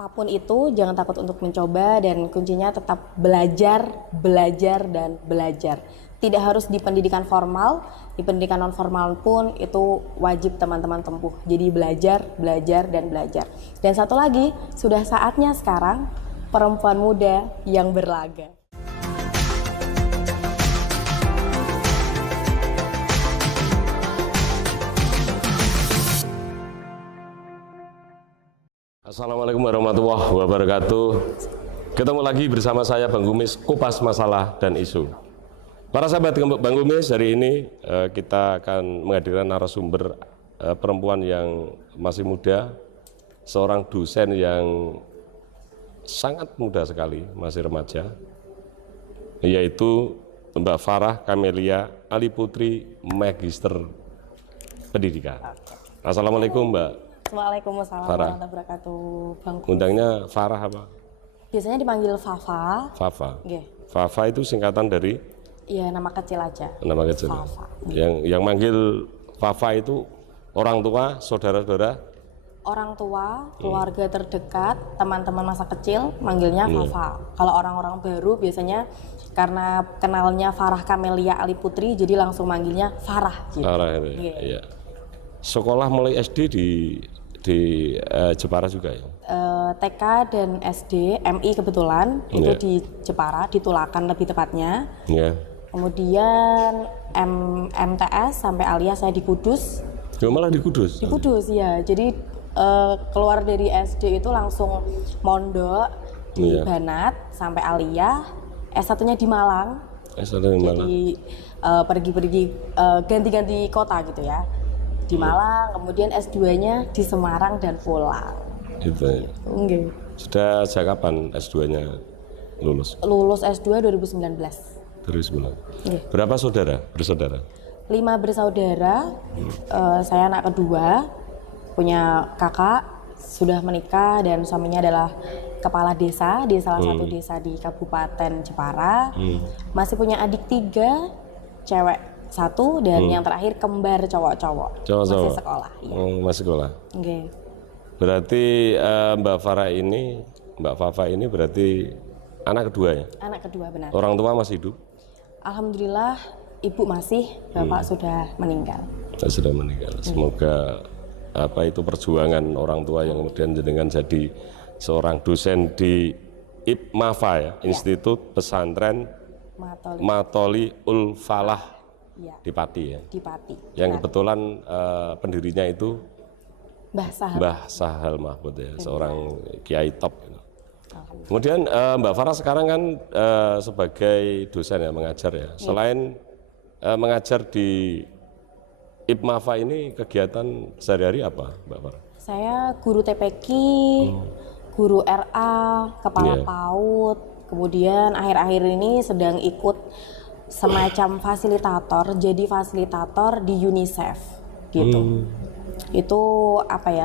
Apapun itu, jangan takut untuk mencoba dan kuncinya tetap belajar, belajar, dan belajar. Tidak harus di pendidikan formal, di pendidikan non formal pun itu wajib teman-teman tempuh. Jadi belajar, belajar, dan belajar. Dan satu lagi, sudah saatnya sekarang perempuan muda yang berlaga. Assalamualaikum warahmatullahi wabarakatuh. Ketemu lagi bersama saya Bang Gumis, kupas masalah dan isu. Para sahabat Bang Gumis, hari ini kita akan menghadirkan narasumber perempuan yang masih muda, seorang dosen yang sangat muda sekali, masih remaja, yaitu Mbak Farah Kamelia Aliputri, Magister Pendidikan. Assalamualaikum Mbak. Waalaikumsalam warahmatullahi wabarakatuh, Bang Gumis. Undangnya Farah apa? Biasanya dipanggil Fafa. Fafa. Nggih. Fafa itu singkatan dari? Iya, nama kecil aja. Nama kecil. Fafa. Yang manggil Fafa itu orang tua, saudara-saudara? Orang tua, keluarga terdekat, teman-teman masa kecil manggilnya Fafa. Kalau orang-orang baru biasanya karena kenalnya Farah Kamelia Aliputri, jadi langsung manggilnya Farah. Gitu. Farah itu. Iya. Sekolah mulai SD di Jepara juga ya? TK dan SD, MI kebetulan itu di Jepara, di Tulakan lebih tepatnya. Kemudian MTS sampai alia saya di Kudus. Malah di Kudus? Di Kudus ya, jadi keluar dari SD itu langsung mondok di Banat sampai alia, S1-nya di Malang. Jadi pergi-pergi ganti-ganti kota gitu ya. Di Malang, kemudian S2-nya di Semarang dan pulang. Gitu ya. Sudah sejak kapan S2-nya lulus? Lulus S2 2019. 2019. Berapa bersaudara? 5 bersaudara. Saya anak kedua, punya kakak, sudah menikah dan suaminya adalah kepala desa di salah satu desa di Kabupaten Jepara. Masih punya adik 3, cewek 1 dan yang terakhir kembar cowok-cowok. Masih sekolah. Ya. Masih sekolah. Okay. Berarti Mbak Fafa ini berarti anak kedua ya? Anak kedua, benar. Orang tua masih hidup? Alhamdulillah ibu masih, bapak sudah meninggal. Sudah meninggal. Semoga itu perjuangan orang tua yang kemudian jenengan jadi seorang dosen di IPMAFA ya, Institut Pesantren Matoli Ul Falah. Di Pati ya? Di Pati. Yang kebetulan pendirinya itu Mbah Sahal Mahfud ya, seorang kiai top. Kemudian Mbak Farah sekarang kan sebagai dosen ya, mengajar ya. Selain mengajar di IPMAFA ini, kegiatan sehari-hari apa Mbak Farah? Saya guru TPQ, guru RA, kepala PAUD, kemudian akhir-akhir ini sedang ikut semacam fasilitator, jadi fasilitator di UNICEF gitu. Itu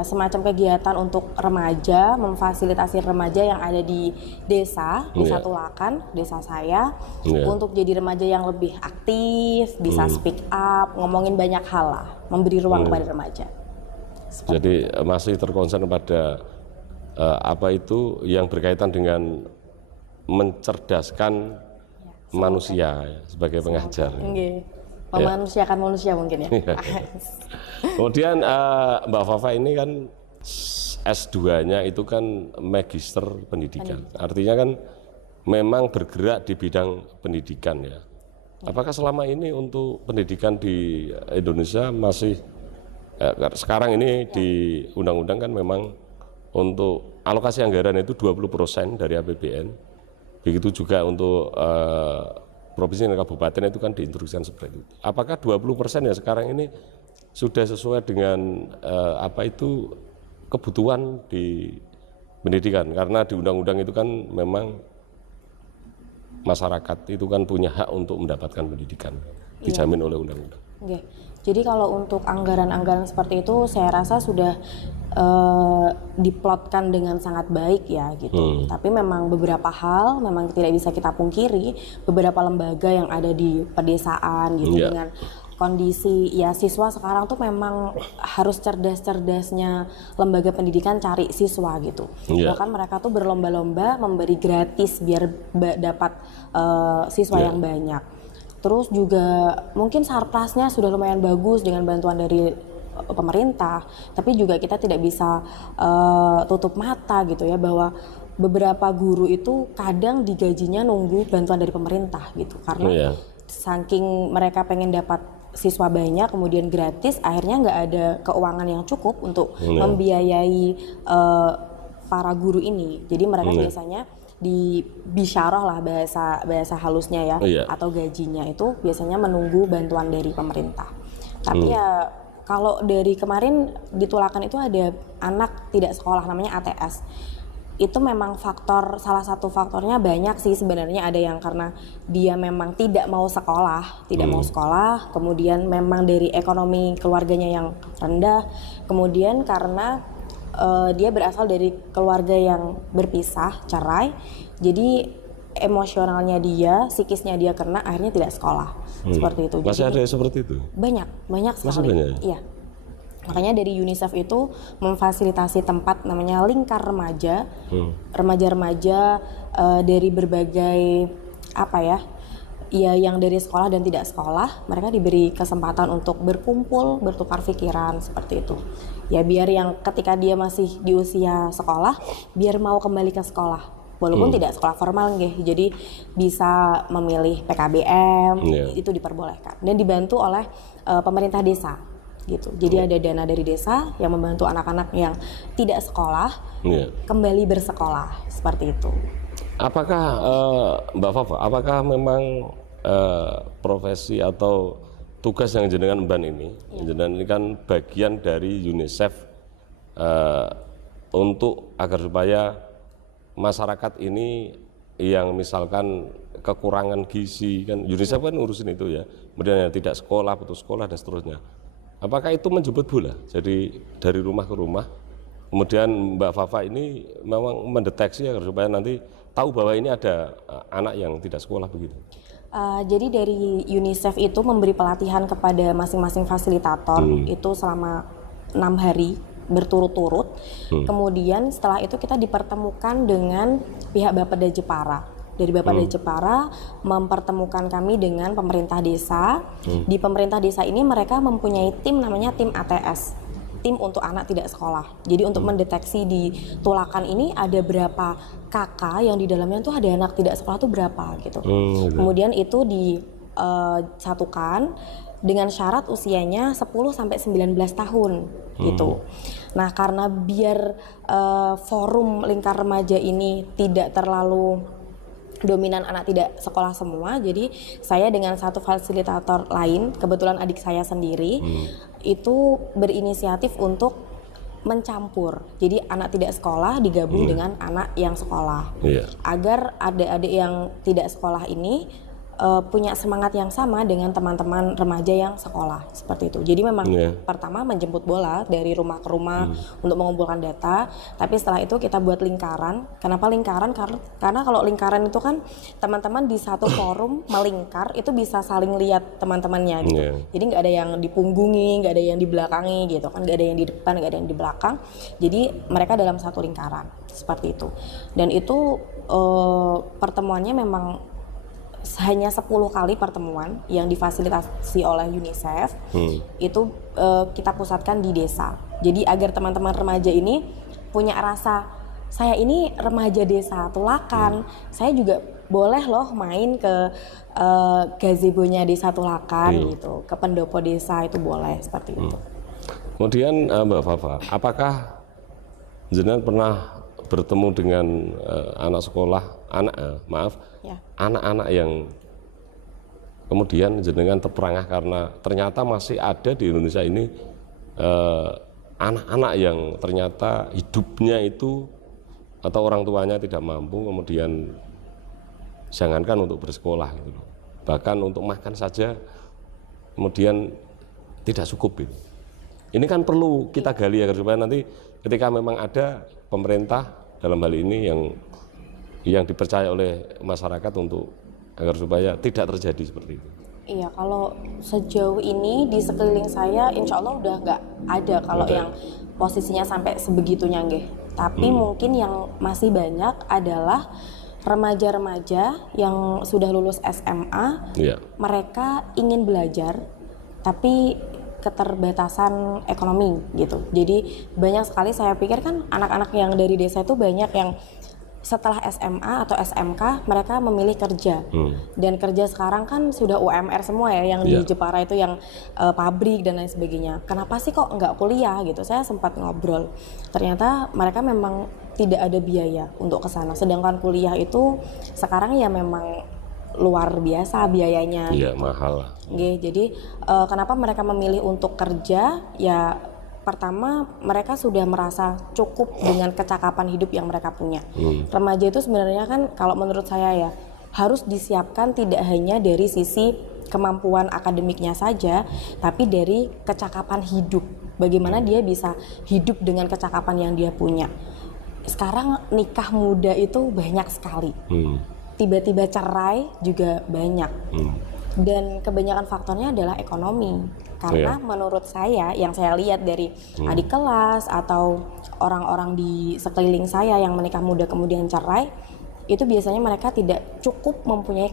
semacam kegiatan untuk remaja, memfasilitasi remaja yang ada di desa Tulakan, desa saya, untuk jadi remaja yang lebih aktif, bisa speak up, ngomongin banyak hal lah, memberi ruang kepada remaja. Jadi masih terkonsen pada yang berkaitan dengan mencerdaskan manusia ya, sebagai pengajar. Memanusiakan manusia mungkin ya. Kemudian Mbak Fafa ini kan S2-nya itu kan Magister Pendidikan. Artinya kan memang bergerak di bidang pendidikan ya. Apakah selama ini untuk pendidikan di Indonesia masih sekarang ini di undang-undang kan memang untuk alokasi anggaran itu 20% dari APBN. Begitu juga untuk provinsi dan kabupaten itu kan diinstruksikan seperti itu. Apakah 20% ya sekarang ini sudah sesuai dengan kebutuhan di pendidikan? Karena di undang-undang itu kan memang masyarakat itu kan punya hak untuk mendapatkan pendidikan, dijamin oleh undang-undang. Jadi kalau untuk anggaran-anggaran seperti itu saya rasa sudah diplotkan dengan sangat baik ya gitu. Tapi memang beberapa hal memang tidak bisa kita pungkiri, beberapa lembaga yang ada di pedesaan gitu dengan kondisi ya siswa sekarang tuh memang harus cerdas-cerdasnya lembaga pendidikan cari siswa gitu. Bahkan mereka tuh berlomba-lomba memberi gratis biar dapat siswa yang banyak. Terus juga mungkin sarplasnya sudah lumayan bagus dengan bantuan dari pemerintah, tapi juga kita tidak bisa tutup mata gitu ya bahwa beberapa guru itu kadang digajinya nunggu bantuan dari pemerintah gitu karena saking mereka pengen dapat siswa banyak kemudian gratis, akhirnya nggak ada keuangan yang cukup untuk membiayai para guru ini. Jadi mereka biasanya di bisyarah lah bahasa halusnya ya, atau gajinya itu biasanya menunggu bantuan dari pemerintah. Tapi ya kalau dari kemarin di Tulakan itu ada anak tidak sekolah namanya ATS. Itu memang salah satu faktornya banyak sih sebenarnya. Ada yang karena dia memang tidak mau sekolah, kemudian memang dari ekonomi keluarganya yang rendah, kemudian karena dia berasal dari keluarga yang berpisah, cerai, jadi emosionalnya dia, psikisnya dia kena, akhirnya tidak sekolah, seperti itu. Masih ada seperti itu? Banyak sekali. Iya. Makanya dari UNICEF itu memfasilitasi tempat namanya Lingkar Remaja, remaja-remaja dari berbagai yang dari sekolah dan tidak sekolah, mereka diberi kesempatan untuk berkumpul, bertukar pikiran seperti itu. Ya biar yang ketika dia masih di usia sekolah, biar mau kembali ke sekolah. Walaupun tidak sekolah formal jadi bisa memilih PKBM, itu diperbolehkan dan dibantu oleh pemerintah desa. Gitu. Jadi ada dana dari desa yang membantu anak-anak yang tidak sekolah kembali bersekolah seperti itu. Apakah Mbak Fafa, apakah memang profesi atau tugas yang jenengan emban ini, jenengan ini kan bagian dari UNICEF untuk agar supaya masyarakat ini yang misalkan kekurangan gizi, kan UNICEF kan ngurusin itu ya, kemudian yang tidak sekolah, putus sekolah dan seterusnya. Apakah itu menjemput bola? Jadi dari rumah ke rumah, kemudian Mbak Fafa ini memang mendeteksi agar supaya nanti tahu bahwa ini ada anak yang tidak sekolah begitu. Jadi dari UNICEF itu memberi pelatihan kepada masing-masing fasilitator itu selama 6 hari berturut-turut. Kemudian setelah itu kita dipertemukan dengan pihak Bapeda Jepara. Dari Bapeda Jepara mempertemukan kami dengan pemerintah desa. Di pemerintah desa ini mereka mempunyai tim namanya tim ATS, tim untuk anak tidak sekolah. Jadi untuk mendeteksi di Tulakan ini ada berapa kakak yang di dalamnya tuh ada anak tidak sekolah tuh berapa gitu. Kemudian itu disatukan dengan syarat usianya 10 sampai 19 tahun gitu. Nah, karena biar forum Lingkar Remaja ini tidak terlalu dominan anak tidak sekolah semua, jadi saya dengan satu fasilitator lain, kebetulan adik saya sendiri, itu berinisiatif untuk mencampur. Jadi anak tidak sekolah digabung dengan anak yang sekolah, agar adik-adik yang tidak sekolah ini punya semangat yang sama dengan teman-teman remaja yang sekolah seperti itu. Jadi memang pertama menjemput bola dari rumah ke rumah untuk mengumpulkan data, tapi setelah itu kita buat lingkaran. Kenapa lingkaran? Karena kalau lingkaran itu kan teman-teman di satu forum melingkar itu bisa saling lihat teman-temannya gitu. Jadi nggak ada yang dipunggungi, nggak ada yang dibelakangi gitu kan, nggak ada yang di depan, nggak ada yang di belakang. Jadi mereka dalam satu lingkaran seperti itu. Dan itu pertemuannya memang hanya 10 kali pertemuan yang difasilitasi oleh UNICEF. Itu kita pusatkan di desa. Jadi agar teman-teman remaja ini punya rasa, saya ini remaja desa Tulakan, saya juga boleh loh main ke gazebo-nya desa Tulakan gitu, ke pendopo desa itu boleh seperti itu. Kemudian Mbak Fafa, apakah jenengan pernah bertemu dengan anak-anak yang kemudian jenengan terperangah karena ternyata masih ada di Indonesia ini anak-anak yang ternyata hidupnya itu atau orang tuanya tidak mampu, kemudian jangankan untuk bersekolah gitu loh, bahkan untuk makan saja kemudian tidak cukup. Ini kan perlu kita gali agar supaya nanti ketika memang ada pemerintah dalam hal ini yang dipercaya oleh masyarakat untuk agar supaya tidak terjadi seperti itu. Iya, kalau sejauh ini di sekeliling saya insya Allah udah nggak ada kalau yang posisinya sampai sebegitunya nggih. Tapi mungkin yang masih banyak adalah remaja-remaja yang sudah lulus SMA, Iya. mereka ingin belajar tapi keterbatasan ekonomi gitu. Jadi banyak sekali, saya pikir kan anak-anak yang dari desa itu banyak yang setelah SMA atau SMK mereka memilih kerja. Dan kerja sekarang kan sudah UMR semua ya, yang di Jepara itu yang pabrik dan lain sebagainya. Kenapa sih kok nggak kuliah gitu? Saya sempat ngobrol. Ternyata mereka memang tidak ada biaya untuk ke sana. Sedangkan kuliah itu sekarang ya memang luar biasa biayanya. Iya, mahal lah. Jadi kenapa mereka memilih untuk kerja? Ya pertama, mereka sudah merasa cukup dengan kecakapan hidup yang mereka punya. Remaja itu sebenarnya kan kalau menurut saya ya harus disiapkan tidak hanya dari sisi kemampuan akademiknya saja, tapi dari kecakapan hidup. Bagaimana dia bisa hidup dengan kecakapan yang dia punya. Sekarang nikah muda itu banyak sekali. Tiba-tiba cerai juga banyak. Dan kebanyakan faktornya adalah ekonomi. Karena menurut saya, yang saya lihat dari adik kelas atau orang-orang di sekeliling saya yang menikah muda kemudian cerai, itu biasanya mereka tidak cukup mempunyai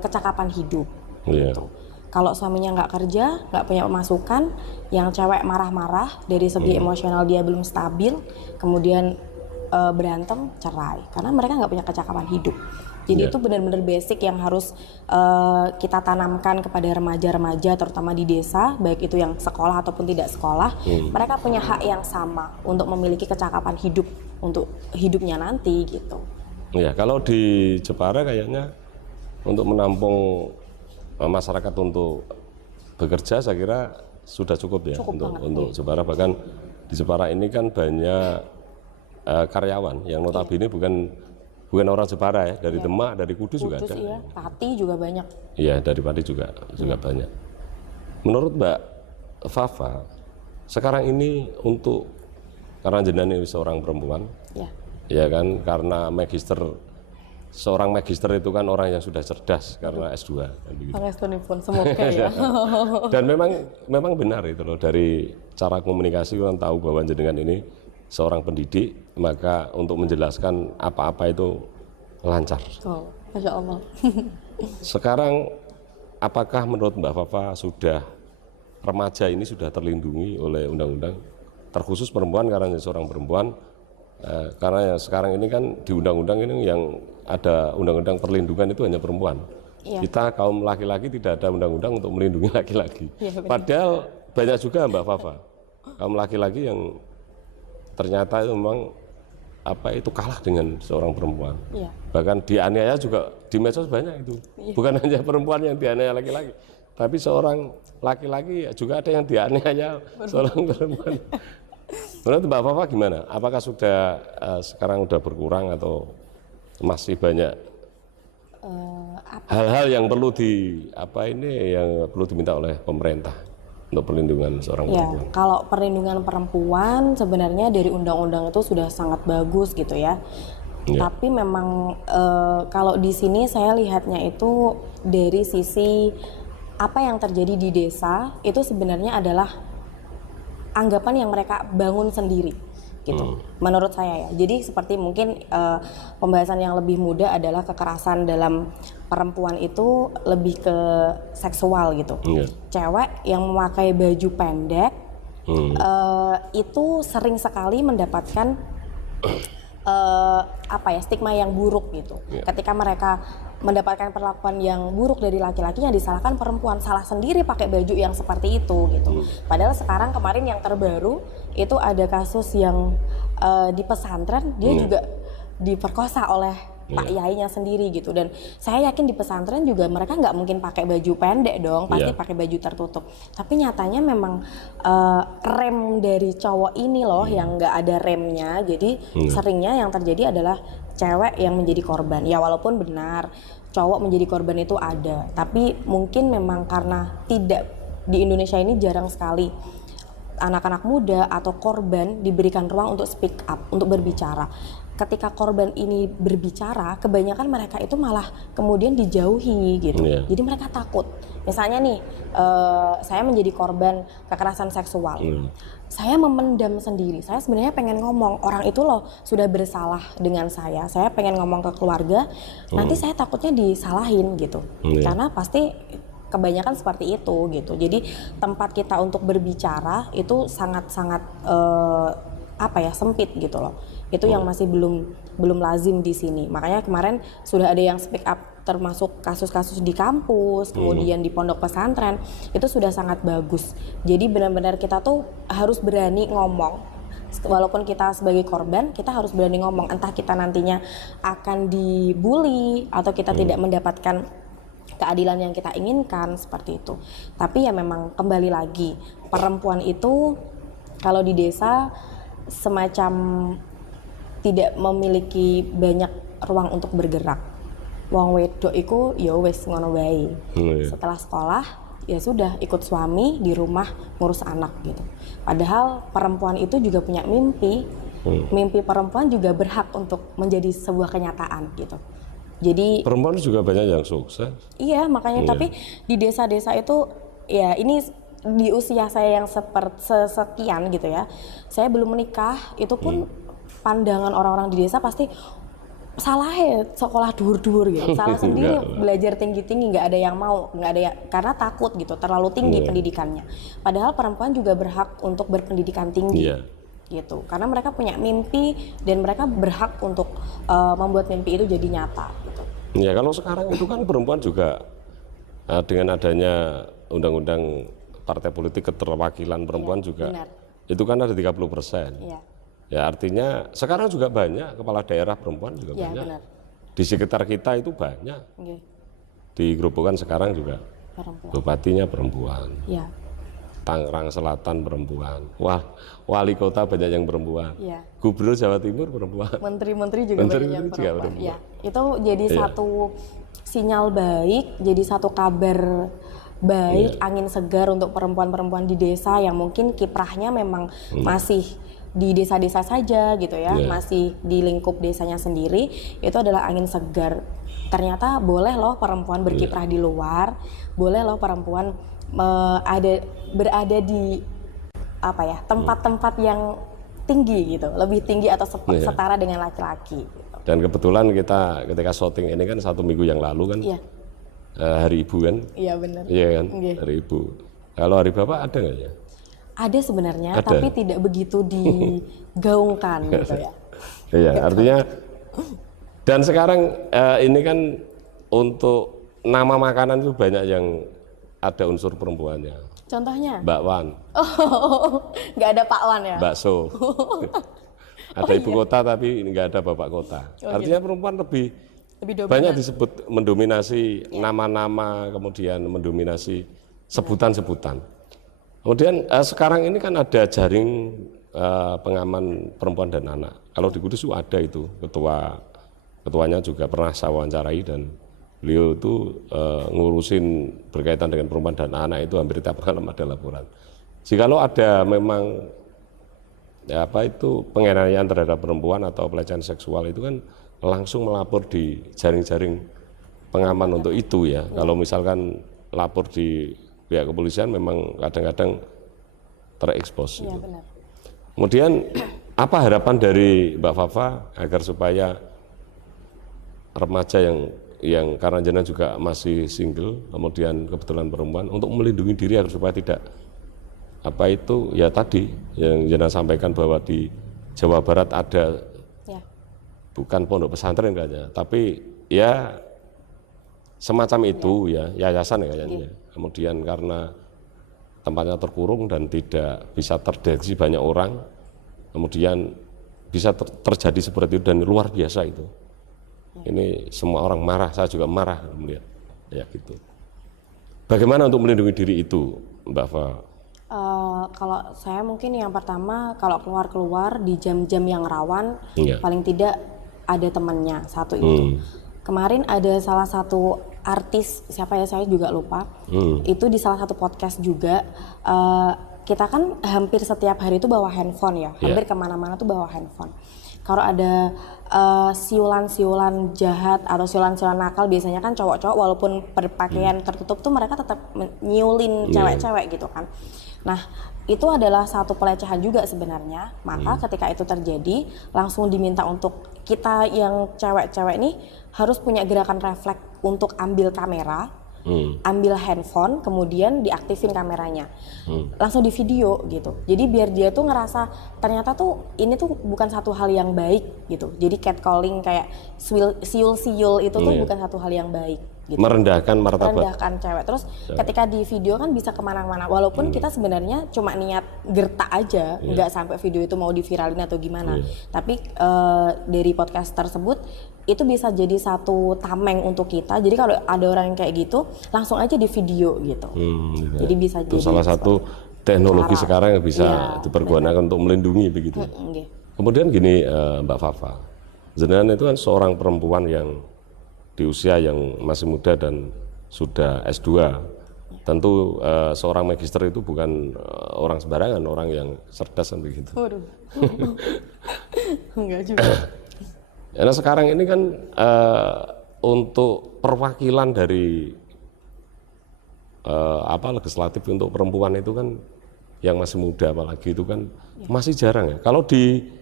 kecakapan hidup. Gitu. Kalau suaminya nggak kerja, nggak punya pemasukan, yang cewek marah-marah dari segi emosional dia belum stabil, kemudian berantem, cerai. Karena mereka nggak punya kecakapan hidup. Jadi itu benar-benar basic yang harus kita tanamkan kepada remaja-remaja, terutama di desa, baik itu yang sekolah ataupun tidak sekolah. Mereka punya hak yang sama untuk memiliki kecakapan hidup untuk hidupnya nanti gitu. Ya, kalau di Jepara kayaknya untuk menampung masyarakat untuk bekerja, saya kira sudah cukup ya untuk Jepara. Bahkan di Jepara ini kan banyak karyawan yang notabene bukan orang Jepara ya, dari Demak, dari Kudus juga ada. Iya, Pati juga banyak. Iya, dari Pati juga banyak. Menurut Mbak Fafa, sekarang ini untuk karena jenengan ini seorang perempuan, ya kan, karena seorang magister itu kan orang yang sudah cerdas karena S2. Pangestunipun, semoga ya. Dan memang benar itu loh, dari cara komunikasi kan tahu bahwa jenengan ini seorang pendidik, maka untuk menjelaskan apa-apa itu lancar. Oh, Masya Allah. Sekarang, apakah menurut Mbak Fafa remaja ini sudah terlindungi oleh undang-undang, terkhusus perempuan karena seorang perempuan, karena sekarang ini kan di undang-undang ini yang ada undang-undang perlindungan itu hanya perempuan. Kita kaum laki-laki tidak ada undang-undang untuk melindungi laki-laki. Padahal banyak juga Mbak Fafa, kaum laki-laki yang ternyata itu memang itu kalah dengan seorang perempuan. Bahkan dianiaya juga di medsos banyak itu. Bukan hanya perempuan yang dianiaya laki-laki, tapi seorang laki-laki juga ada yang dianiaya seorang perempuan. Menurut Mbak Fafa gimana? Apakah sekarang sudah berkurang atau masih banyak hal-hal yang perlu yang perlu diminta oleh pemerintah untuk perlindungan seorang perempuan? Kalau perlindungan perempuan sebenarnya dari undang-undang itu sudah sangat bagus gitu ya. Tapi memang kalau di sini saya lihatnya itu dari sisi apa yang terjadi di desa itu sebenarnya adalah anggapan yang mereka bangun sendiri gitu. Menurut saya ya. Jadi seperti mungkin pembahasan yang lebih mudah adalah kekerasan dalam perempuan itu lebih ke seksual gitu. Cewek yang memakai baju pendek itu sering sekali mendapatkan stigma yang buruk gitu. Ketika mereka mendapatkan perlakuan yang buruk dari laki-laki, yang disalahkan perempuan, salah sendiri pakai baju yang seperti itu gitu. Padahal sekarang kemarin yang terbaru itu ada kasus yang di pesantren dia juga diperkosa oleh Pak Yainya sendiri gitu. Dan saya yakin di pesantren juga mereka nggak mungkin pakai baju pendek dong, pasti pakai baju tertutup. Tapi nyatanya memang rem dari cowok ini loh yang nggak ada remnya. Jadi seringnya yang terjadi adalah cewek yang menjadi korban. Ya walaupun benar cowok menjadi korban itu ada, tapi mungkin memang karena tidak, di Indonesia ini jarang sekali anak-anak muda atau korban diberikan ruang untuk speak up, untuk berbicara. ketika korban ini berbicara, kebanyakan mereka itu malah kemudian dijauhi gitu. Jadi mereka takut. Misalnya nih, saya menjadi korban kekerasan seksual. Saya memendam sendiri. Saya sebenarnya pengen ngomong, orang itu loh sudah bersalah dengan saya. Saya pengen ngomong ke keluarga, nanti saya takutnya disalahin gitu. Karena pasti kebanyakan seperti itu gitu. Jadi tempat kita untuk berbicara itu sangat-sangat sempit gitu loh. Itu yang masih belum lazim di sini. Makanya kemarin sudah ada yang speak up, termasuk kasus-kasus di kampus, kemudian di pondok pesantren, itu sudah sangat bagus. Jadi benar-benar kita tuh harus berani ngomong. Walaupun kita sebagai korban, kita harus berani ngomong. Entah kita nantinya akan dibully atau kita tidak mendapatkan keadilan yang kita inginkan, seperti itu. Tapi ya memang kembali lagi, perempuan itu kalau di desa semacam tidak memiliki banyak ruang untuk bergerak. Wong wedok iku ya wis ngono wae. Setelah sekolah ya sudah ikut suami di rumah ngurus anak gitu. Padahal perempuan itu juga punya mimpi. Mimpi perempuan juga berhak untuk menjadi sebuah kenyataan gitu. Jadi perempuan juga banyak yang sukses. Iya, makanya tapi di desa-desa itu ya ini di usia saya yang sekian gitu ya. Saya belum menikah, itu pun pandangan orang-orang di desa pasti salah ya sekolah dur-dur gitu, salah sendiri belajar tinggi-tinggi, nggak ada yang mau, nggak ada karena takut gitu, terlalu tinggi pendidikannya. Padahal perempuan juga berhak untuk berpendidikan tinggi, gitu, karena mereka punya mimpi dan mereka berhak untuk membuat mimpi itu jadi nyata. Gitu. Ya kalau sekarang itu kan perempuan juga dengan adanya undang-undang partai politik keterwakilan perempuan juga, itu kan ada 30%. Ya artinya sekarang juga banyak kepala daerah perempuan juga banyak. Benar. Di sekitar kita itu banyak. Di Grobogan sekarang juga bupatinya perempuan. Tangerang Selatan perempuan. Wah, wali kota banyak yang perempuan. Gubernur Jawa Timur perempuan. Menteri-menteri juga banyak yang perempuan. Itu jadi satu sinyal baik, jadi satu kabar baik, angin segar untuk perempuan-perempuan di desa yang mungkin kiprahnya memang masih di desa-desa saja gitu ya, masih di lingkup desanya sendiri, itu adalah angin segar. Ternyata boleh loh perempuan berkiprah di luar, boleh loh perempuan berada di tempat-tempat yang tinggi gitu, lebih tinggi atau setara dengan laki-laki. Gitu. Dan kebetulan kita ketika syuting ini kan 1 minggu yang lalu kan, Hari Ibu kan? Iya benar. Iya kan, Hari Ibu. Kalau Hari Bapak ada nggak ya? Ada sebenarnya, tapi tidak begitu digaungkan gitu ya. Iya, artinya dan sekarang ini kan untuk nama makanan itu banyak yang ada unsur perempuannya. Contohnya? Bakwan. Oh, nggak ada Pak Wan ya? Bakso. Ada ibu kota tapi nggak ada bapak kota. Artinya perempuan lebih banyak disebut mendominasi nama-nama, kemudian mendominasi sebutan-sebutan. Kemudian sekarang ini kan ada jaring pengaman perempuan dan anak. Kalau di Kudus ada itu, ketuanya juga pernah saya wawancarai dan beliau itu ngurusin berkaitan dengan perempuan dan anak itu hampir tiap malam ada laporan. Jikalau ada memang penganiayaan terhadap perempuan atau pelecehan seksual itu kan langsung melapor di jaring-jaring pengaman untuk itu ya. Kalau misalkan lapor di pihak kepolisian memang kadang-kadang terekspos. Iya, benar. Kemudian apa harapan dari Mbak Fafa agar supaya remaja yang karena jenengan juga masih single, kemudian kebetulan perempuan, untuk melindungi diri agar supaya tidak tadi yang jenengan sampaikan bahwa di Jawa Barat ada bukan pondok pesantren kayaknya, tapi ya semacam itu yayasan kayaknya. Kemudian karena tempatnya terkurung dan tidak bisa terdeteksi banyak orang, kemudian bisa terjadi seperti itu dan luar biasa itu. Ini semua orang marah, saya juga marah melihat ya gitu. Bagaimana untuk melindungi diri itu, Mbak Fa? Kalau saya mungkin yang pertama, kalau keluar di jam-jam yang rawan, paling tidak ada temannya satu itu. Kemarin ada salah satu artis, siapa ya saya juga lupa, itu di salah satu podcast juga, kita kan hampir setiap hari itu bawa handphone ya, hampir kemana-mana tuh bawa handphone. Kalau ada siulan-siulan jahat atau siulan-siulan nakal, biasanya kan cowok-cowok walaupun berpakaian tertutup tuh mereka tetap nyiulin cewek-cewek gitu kan. Nah, itu adalah satu pelecehan juga sebenarnya. Maka ketika itu terjadi, langsung diminta untuk kita yang cewek-cewek ini harus punya gerakan refleks untuk ambil kamera, ambil handphone, kemudian diaktifin kameranya, langsung di video gitu. Jadi biar dia tuh ngerasa ternyata tuh ini tuh bukan satu hal yang baik gitu. Jadi catcalling kayak siul-siul itu tuh bukan satu hal yang baik. Gitu. Merendahkan martabat. Merendahkan cewek. Terus ketika di video kan bisa kemana-mana. Walaupun kita sebenarnya cuma niat gertak aja, nggak sampai video itu mau diviralin atau gimana. Tapi dari podcast tersebut itu bisa jadi satu tameng untuk kita. Jadi kalau ada orang yang kayak gitu, langsung aja di video gitu. Gitu. Jadi bisa itu jadi salah satu teknologi cara sekarang yang bisa dipergunakan untuk melindungi begitu. Kemudian gini Mbak Fafa, jenengan itu kan seorang perempuan yang di usia yang masih muda dan sudah S2. Tentu seorang magister itu bukan orang sembarangan, orang yang cerdas kan begitu. Waduh. Enggak juga. Nah sekarang ini kan untuk perwakilan dari legislatif untuk perempuan itu kan yang masih muda apalagi itu kan masih jarang ya. Kalau di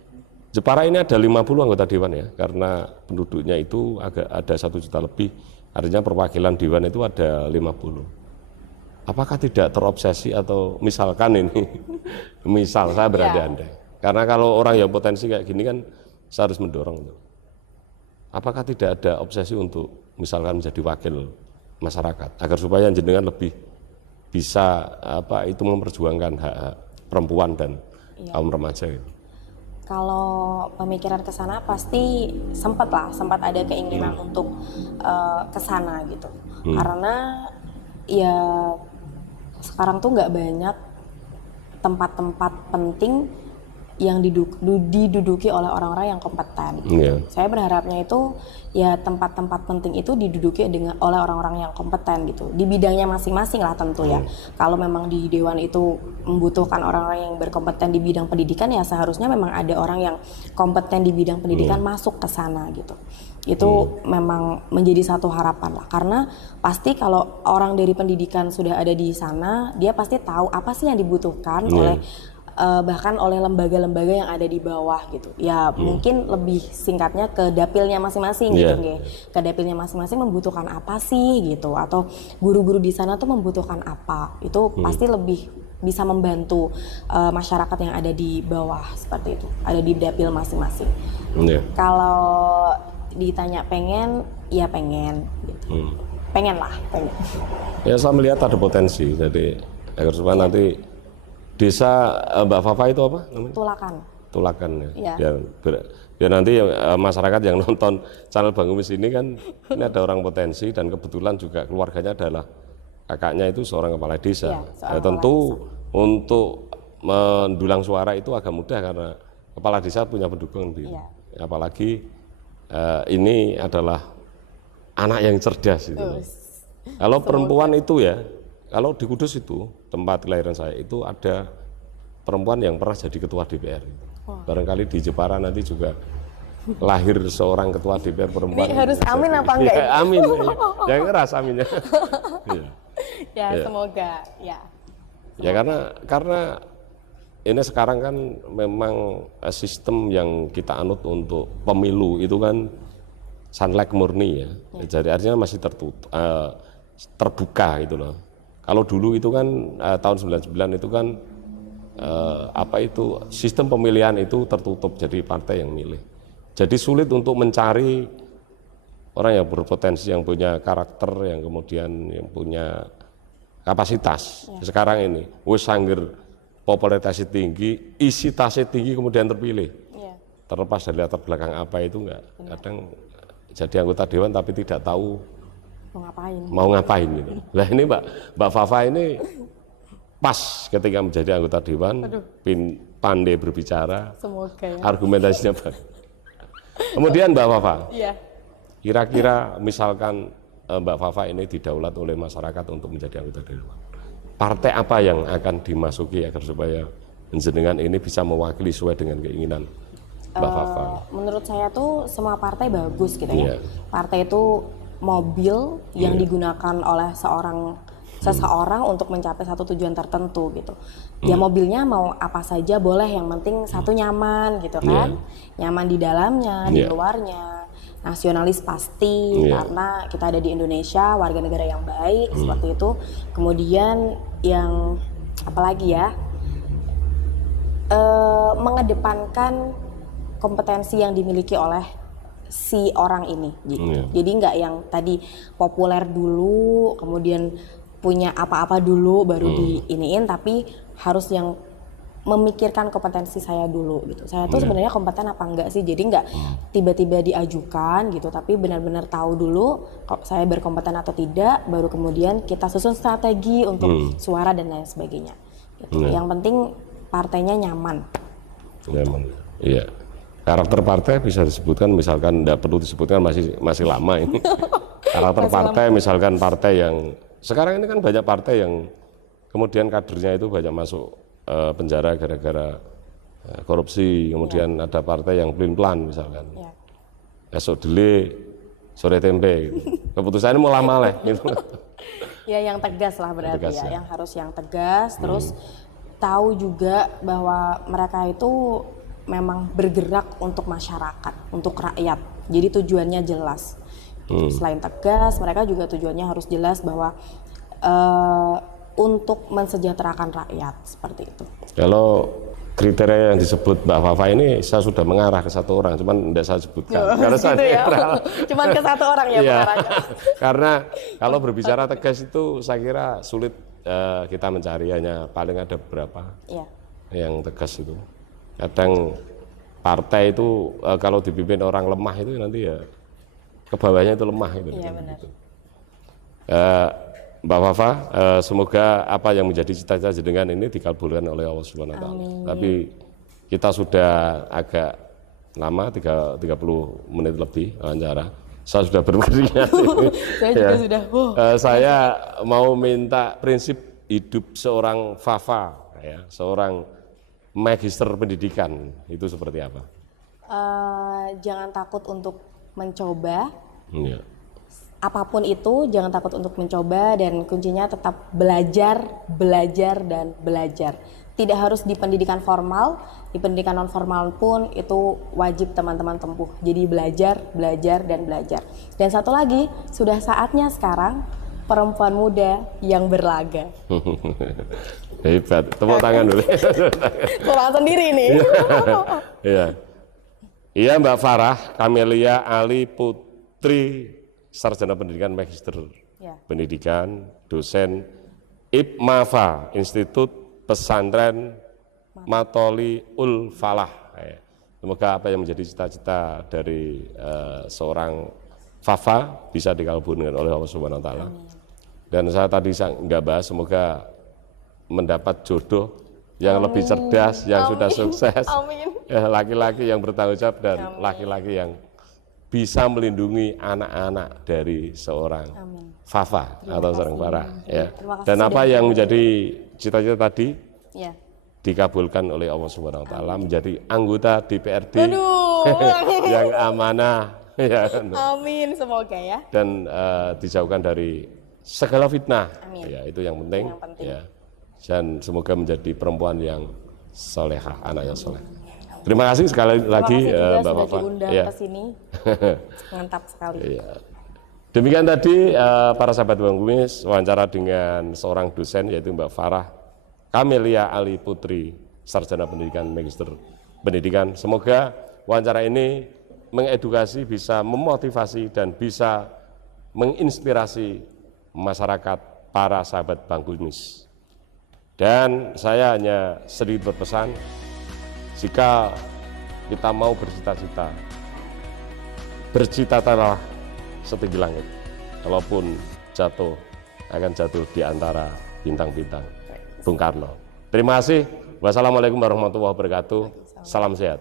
Jepara ini ada 50 anggota dewan ya, karena penduduknya itu ada 1 juta lebih, artinya perwakilan dewan itu ada 50. Apakah tidak terobsesi atau misalkan ini, misal saya berandai-andai, karena kalau orang yang potensi kayak gini kan saya harus mendorong. Apakah tidak ada obsesi untuk misalkan menjadi wakil masyarakat, agar supaya jenengan lebih bisa memperjuangkan hak-hak perempuan dan kaum remaja gitu. Kalau pemikiran ke sana pasti sempat ada keinginan untuk ke sana gitu. Karena ya sekarang tuh nggak banyak tempat-tempat penting yang diduduki oleh orang-orang yang kompeten. Saya berharapnya itu ya tempat-tempat penting itu diduduki oleh orang-orang yang kompeten gitu. Di bidangnya masing-masing lah tentu ya. Kalau memang di dewan itu membutuhkan orang-orang yang berkompeten di bidang pendidikan, ya seharusnya memang ada orang yang kompeten di bidang pendidikan masuk ke sana gitu. Itu memang menjadi satu harapan lah. Karena pasti kalau orang dari pendidikan sudah ada di sana, dia pasti tahu apa sih yang dibutuhkan oleh bahkan oleh lembaga-lembaga yang ada di bawah gitu. Ya mungkin lebih singkatnya ke dapilnya masing-masing gitu nggih. Ke dapilnya masing-masing membutuhkan apa sih gitu, atau guru-guru di sana tuh membutuhkan apa. Itu pasti lebih bisa membantu masyarakat yang ada di bawah seperti itu. Ada di dapil masing-masing. Kalau ditanya pengen, ya pengen gitu. Pengen. Ya saya melihat ada potensi, jadi agar supaya nanti desa Mbak Fafa itu apa namanya? Tulakan ya. Biar nanti masyarakat yang nonton channel Bang Umis ini kan ini ada orang potensi dan kebetulan juga keluarganya adalah kakaknya itu seorang kepala desa. Tentu untuk mendulang suara itu agak mudah karena kepala desa punya pendukung apalagi ini adalah anak yang cerdas itu. Kalau perempuan itu ya, kalau di Kudus itu tempat kelahiran saya itu ada perempuan yang pernah jadi ketua DPR. Barangkali di Jepara nanti juga lahir seorang ketua DPR perempuan. Ini harus amin apa enggak? Ya, amin. Jangan keras aminnya. Semoga ya. Ya karena ini sekarang kan memang sistem yang kita anut untuk pemilu itu kan sunlight murni ya. Jadi artinya masih terbuka gitu loh. Kalau dulu itu kan tahun 99 itu kan sistem pemilihan itu tertutup, jadi partai yang milih. Jadi sulit untuk mencari orang yang berpotensi, yang punya karakter, yang kemudian yang punya kapasitas. Sekarang ini wis sangger popularitasnya tinggi, isi tasnya tinggi kemudian terpilih. Terlepas dari latar belakang apa itu enggak. Kadang jadi anggota dewan tapi tidak tahu mau ngapain gitu. Lah ini Mbak Fafa ini pas ketika menjadi anggota dewan, pandai berbicara, semoga ya. Argumentasinya baik. Kemudian Mbak Fafa, kira-kira misalkan Mbak Fafa ini didaulat oleh masyarakat untuk menjadi anggota dewan, partai apa yang akan dimasuki agar supaya jenengan ini bisa mewakili sesuai dengan keinginan Mbak Fafa? Menurut saya tuh semua partai bagus gitu ya. Iya. Partai itu mobil yang Iya. digunakan oleh seseorang untuk mencapai satu tujuan tertentu gitu. Ya mobilnya mau apa saja boleh, yang penting satu nyaman gitu kan. Nyaman di dalamnya, di Iya. luarnya. Nasionalis pasti Iya. karena kita ada di Indonesia, warga negara yang baik seperti itu. Kemudian yang apalagi ya? Mengedepankan kompetensi yang dimiliki oleh si orang ini. Jadi nggak yang tadi populer dulu, kemudian punya apa-apa dulu baru diiniin, tapi harus yang memikirkan kompetensi saya dulu gitu. Saya tuh sebenarnya kompeten apa enggak sih? Jadi nggak tiba-tiba diajukan gitu, tapi benar-benar tahu dulu kok saya berkompeten atau tidak, baru kemudian kita susun strategi untuk suara dan lain sebagainya. Gitu. Yang penting partainya nyaman. Nyaman. Iya. Karakter partai bisa disebutkan, misalkan tidak perlu disebutkan, masih lama ini. Karakter partai, misalkan partai yang sekarang ini kan banyak partai yang kemudian kadernya itu banyak masuk penjara gara-gara korupsi, kemudian ada partai yang pelin-pelan misalkan. Esok dele, sore tempe gitu. Keputusannya mau lama lah gitu. Ya yang tegas lah berarti Tegas, ya, yang harus yang tegas, terus tahu juga bahwa mereka itu memang bergerak untuk masyarakat, untuk rakyat. Jadi tujuannya jelas. Selain tegas, mereka juga tujuannya harus jelas bahwa untuk mensejahterakan rakyat, seperti itu. Kalau kriteria yang disebut Mbak Fafa ini, saya sudah mengarah ke satu orang, cuman tidak saya sebutkan. Karena saya netral. Cuman ke satu orang ya mengarahnya. Karena kalau berbicara tegas itu saya kira sulit kita mencari, hanya paling ada beberapa yang tegas itu. Kadang partai itu kalau dipimpin orang lemah itu nanti ya ke bawahnya itu lemah gitu. Iya benar. Mbak Fafa, semoga apa yang menjadi cita-cita jenengan ini dikabulkan oleh Allah Subhanahu wa taala. Tapi kita sudah agak lama, 30 menit lebih wawancara. Saya sudah berkeringat. Saya juga sudah. Saya mau minta prinsip hidup seorang Fafa, ya, seorang magister pendidikan itu seperti apa? Jangan takut untuk mencoba. Iya. Apapun itu, jangan takut untuk mencoba, dan kuncinya tetap belajar, belajar, dan belajar. Tidak harus di pendidikan formal, di pendidikan non formal pun itu wajib teman-teman tempuh. Jadi belajar, belajar, dan belajar. Dan satu lagi, sudah saatnya sekarang perempuan muda yang berlaga. Hebat, tepuk tangan dulu. Kurang sendiri nih. Iya. Iya, Mbak Farah Kamelia Ali Putri, sarjana pendidikan, magister pendidikan, dosen IPMAFA, Institut Pesantren Matoliul Falah. Semoga apa yang menjadi cita-cita dari seorang Fafa bisa dikabulkan oleh Allah Subhanahu wa taala. Dan saya tadi nggak bahas, semoga mendapat jodoh yang lebih cerdas, yang sudah sukses, laki-laki yang bertanggung jawab, dan laki-laki yang bisa melindungi anak-anak dari seorang Fafa atau seorang Farah. Ya. Dan apa yang menjadi cita-cita tadi dikabulkan oleh Allah Subhanahu wa taala, menjadi anggota DPRD yang amanah. Ya. Amin, semoga ya. Dan dijauhkan dari segala fitnah. Ya, itu yang penting. Ya. Dan semoga menjadi perempuan yang solehah, anak yang soleh. Terima kasih sekali lagi Mbak Fafa. Ya. Ke sini. Mantap sekali. Ya. Demikian tadi para sahabat Bang Kumis, wawancara dengan seorang dosen yaitu Mbak Farah Kamelia Ali Putri, sarjana pendidikan, magister pendidikan. Semoga wawancara ini mengedukasi, bisa memotivasi, dan bisa menginspirasi masyarakat, para sahabat Bang Kumis. Dan saya hanya sedikit berpesan, jika kita mau bercita-cita, bercita-citalah setinggi langit. Kalaupun jatuh, akan jatuh di antara bintang-bintang. Bung Karno. Terima kasih. Wassalamualaikum warahmatullahi wabarakatuh. Salam sehat.